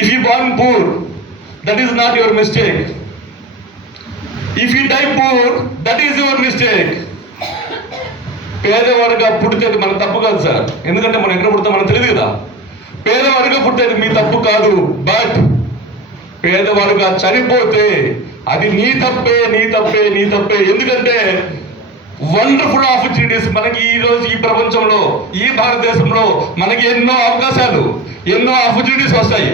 If you born poor, that is not your mistake. If you die poor, that is your mistake. పేదవాడుగా పుడితేది మన తప్పు కాదు sir, ఎందుకంటే మనం ఎక్కడ పుడతాం మనకు తెలియదు కదా. పేదవాడుగా పుట్టేది మీ తప్పు కాదు, బట్ పేదవాడుగా చనిపోతే అది నీ తప్పే. ఎందుకంటే వండర్ఫుల్ ఆపర్చునిటీస్ మనకి ఈ రోజు ఈ ప్రపంచంలో, ఈ భారతదేశంలో మనకి ఎన్నో అవకాశాలు, ఎన్నో ఆపర్చునిటీస్ వస్తాయి.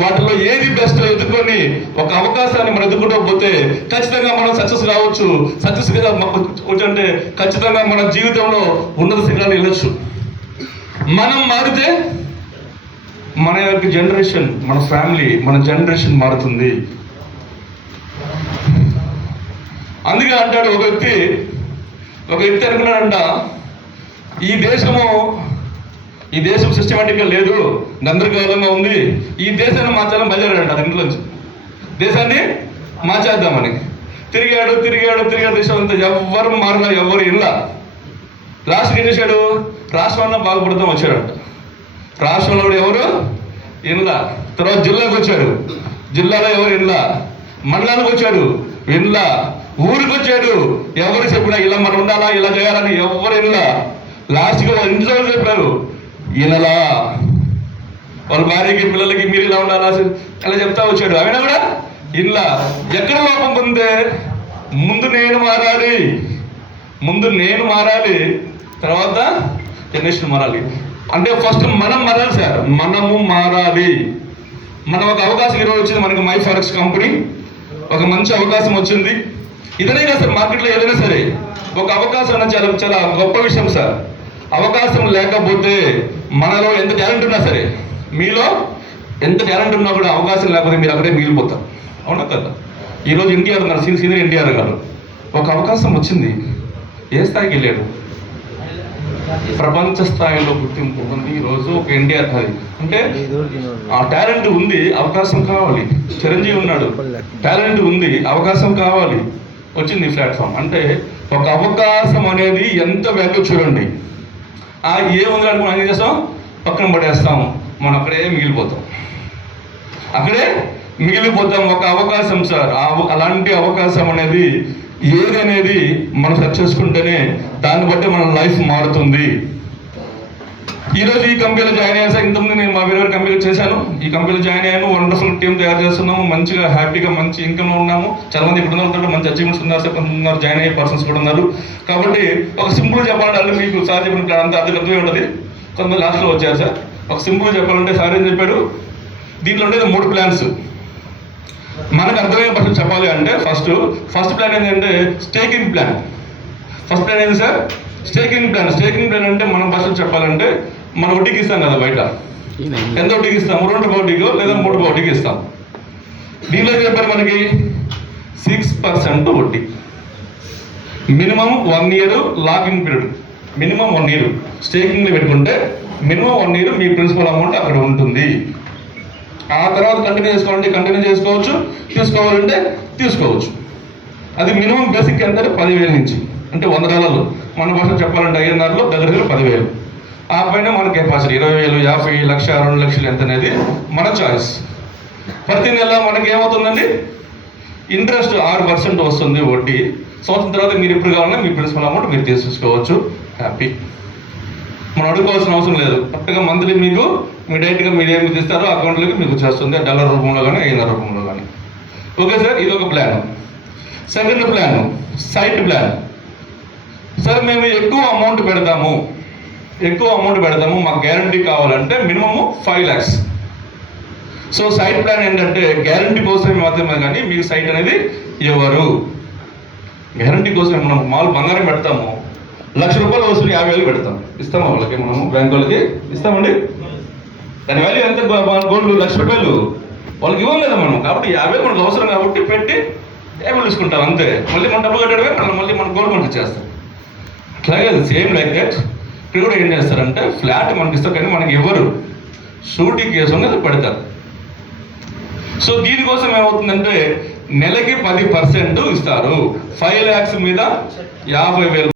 వాటిలో ఏది బెస్ట్ ఎదుర్కొని ఒక అవకాశాన్ని మనం ఎదుర్కోకపోతే ఖచ్చితంగా మనం సక్సెస్ రావచ్చు. సక్సెస్గా అంటే ఖచ్చితంగా మన జీవితంలో ఉన్నత శిఖరాలు వెళ్ళొచ్చు. మనం మారితే మన యొక్క జనరేషన్, మన ఫ్యామిలీ, మన జనరేషన్ మారుతుంది. అందుకే అంటాడు ఒక వ్యక్తి అనుకున్నాడంట, ఈ దేశం సిస్టమేటిక్గా లేదు, గందరగోళంగా ఉంది, ఈ దేశాన్ని మార్చాలని బయలుదేరాడంట. ఇంట్లోంచి దేశాన్ని మార్చేద్దామని తిరిగాడు. దేశం అంతా ఎవ్వరు మారినా, ఎవ్వరు ఇలా లాస్ట్ ఏం చేశాడు, రాష్ట్రంలో బాగుపడతాం వచ్చాడంట. రాష్ట్రంలో ఎవరు ఇలా, తర్వాత జిల్లాకు వచ్చాడు, జిల్లాలో ఎవరు ఇలా, మండలానికి వచ్చాడు, ఇలా ఊరికి వచ్చాడు. ఎవరు చెప్పినా ఇలా మనం ఉండాలా, ఇలా చేయాలని ఎవరు ఇలా. లాస్ట్గా వాళ్ళ ఇంట్లో చెప్పారు, ఈయనలా వాళ్ళ భార్యకి పిల్లలకి మీరు ఇలా ఉండాలా అలా చెప్తా వచ్చాడు. అయినా కూడా ఇలా ఎక్కడ లోపం పొందే, ముందు నేను మారాలి, తర్వాత జనరేషన్ మారాలి. అంటే ఫస్ట్ మనం మారాలి సార్, మనము మారాలి. మనం ఒక అవకాశం ఈరోజు వచ్చింది మనకి, మై ఫారెక్స్ కంపెనీ ఒక మంచి అవకాశం వచ్చింది. ఇదనే కదా సార్, మార్కెట్లో ఏదైనా సరే ఒక అవకాశం అనేది చాలా చాలా గొప్ప విషయం సార్. అవకాశం లేకపోతే మనలో ఎంత టాలెంట్ ఉన్నా సరే, మీలో ఎంత టాలెంట్ ఉన్నా కూడా అవకాశం లేకపోతే మీరు అక్కడే మిగిలిపోతారు. అవునా కదా? ఈరోజు ఎన్టీఆర్ ఉన్నారు, సీనియర్ ఎన్టీఆర్ గారు. ఒక అవకాశం వచ్చింది, ఏ స్థాయికి వెళ్ళాడు, ప్రపంచ స్థాయిలో గుర్తింపు ఉంది. ఈరోజు ఒక ఎన్టీఆర్ అది అంటే ఆ టాలెంట్ ఉంది, అవకాశం కావాలి. చిరంజీవి ఉన్నాడు, టాలెంట్ ఉంది, అవకాశం కావాలి, వచ్చింది ప్లాట్ఫామ్. అంటే ఒక అవకాశం అనేది ఎంత వాల్యూ చూడండి. ఏముంది అంటే మనం ఏం చేస్తాం, పక్కన పడేస్తాం, మనం అక్కడే మిగిలిపోతాం. ఒక అవకాశం సార్, అలాంటి అవకాశం అనేది ఏదనేది మనం సెర్చ్ చేసుకుంటేనే దాన్ని బట్టి మన లైఫ్ మారుతుంది. ఈరోజు ఈ కంపెనీలో జాయిన్ అయ్యాను సార్. ఇంతకుముందు నేను మా వేరే కంపెనీలో చేశాను, ఈ కంపెనీలో జాయిన్ అయ్యాను. వండర్ఫుల్ టీం తయారు చేస్తున్నాము, మంచిగా హ్యాపీగా మంచి ఇన్కమ్లో ఉన్నాము. చాలా మంది ఇక్కడ ఉన్నారు, మంచి అచీవ్మెంట్స్ ఉన్నారు సార్. కొంతమంది జాయిన్ అయ్యే పర్సన్స్ కూడా ఉన్నారు. కాబట్టి ఒక సింపుల్ చెప్పాలంటే అల్లు మీకు సార్ చెప్పిన ప్లాన్ అంతా అర్థమే ఉంటుంది. కొంతమంది లాస్ట్లో వచ్చారు సార్. ఒక సింపుల్ చెప్పాలంటే సార్ ఏం చెప్పాడు, దీంట్లో ఉండేది 3 ప్లాన్స్. మనకు అర్థమయ్యే పర్సన్ చెప్పాలి అంటే ఫస్ట్ ప్లాన్ ఏంటంటే స్టేకింగ్ ప్లాన్. ఫస్ట్ ప్లాన్ ఏంటి సార్, స్టేకింగ్ ప్లాన్ అంటే మనం ఫస్ట్ చెప్పాలంటే మనం వడ్డీకి ఇస్తాం కదా, బయట ఎంత వడ్డీకి ఇస్తాము, 2 వడ్డీకో లేదా 3 వడ్డీకి ఇస్తాం. దీనిలో చెప్పారు మనకి 6% వడ్డీ, minimum 1 year locking period, minimum 1 year స్టేకింగ్లో పెట్టుకుంటే మినిమం 1 ఇయర్ మీ ప్రిన్సిపల్ అమౌంట్ అక్కడ ఉంటుంది. ఆ తర్వాత కంటిన్యూ చేసుకోవచ్చు, తీసుకోవాలంటే తీసుకోవచ్చు. అది మినిమం బేసిక్ ఎంత అంటే 10,000 నుంచి, అంటే $100 మన భాష చెప్పాలంటే INRలో దగ్గర 10,000. ఆ పైన మన కెపాసిటీ 20,000, 50, 1,00,000, 2 లక్షలు ఎంత అనేది మన చాయిస్. ప్రతి నెల మనకి ఏమవుతుందండి, ఇంట్రెస్ట్ 6% వస్తుంది వడ్డీ. సంవత్సరం తర్వాత మీరు ఎప్పుడు కావాలన్నా మీ ప్రిన్సిపల్ అమౌంట్ మీరు తీసుకోవచ్చు, హ్యాపీ. మనం అడుగుకోవాల్సిన అవసరం లేదు. కరెక్ట్గా మంత్లీ మీకు మీ డైరెక్ట్గా మీరు ఏమి తీస్తారో అకౌంట్లోకి మీకు చేస్తుంది, $1 రూపంలో కానీ INR రూపంలో కానీ. ఓకే సార్, ఇది ఒక plan. Second plan site plan. Sir మేము ఎక్కువ అమౌంట్ పెడతాము, మాకు గ్యారంటీ కావాలంటే minimum 5 lakhs. So site plan ఏంటంటే గ్యారంటీ కోసమే మాత్రమే, కానీ మీకు సైట్ అనేది ఎవరు గ్యారంటీ కోసమే. మనం మామూలు బంగారం పెడతాము, ₹1,00,000 వసూలు 50,000 పెడతాం, ఇస్తాము వాళ్ళకి, మనము బ్యాంక్ వాళ్ళకి ఇస్తామండి. దాని వాల్యూ ఎంత, గోల్డ్ ₹1,00,000 వాళ్ళకి ఇవ్వం కదా మనం. కాబట్టి 50,000 మనకు అవసరం కాబట్టి పెట్టి ఏమో తీసుకుంటాం అంతే. మళ్ళీ మన డబ్బు కట్టడమే, మళ్ళీ మన గోల్డ్ మనకి ఇచ్చేస్తాం. అట్లాగే సేమ్ లైక్ దట్ ఇక్కడ కూడా ఏం చేస్తారంటే ఫ్లాట్ మనకి ఇస్తారు, కానీ మనకి ఎవరు షూటింగ్ కేసు అనేది పెడతారు. సో దీనికోసం ఏమవుతుందంటే నెలకి 10% ఇస్తారు. 5 lakhs మీద 50,000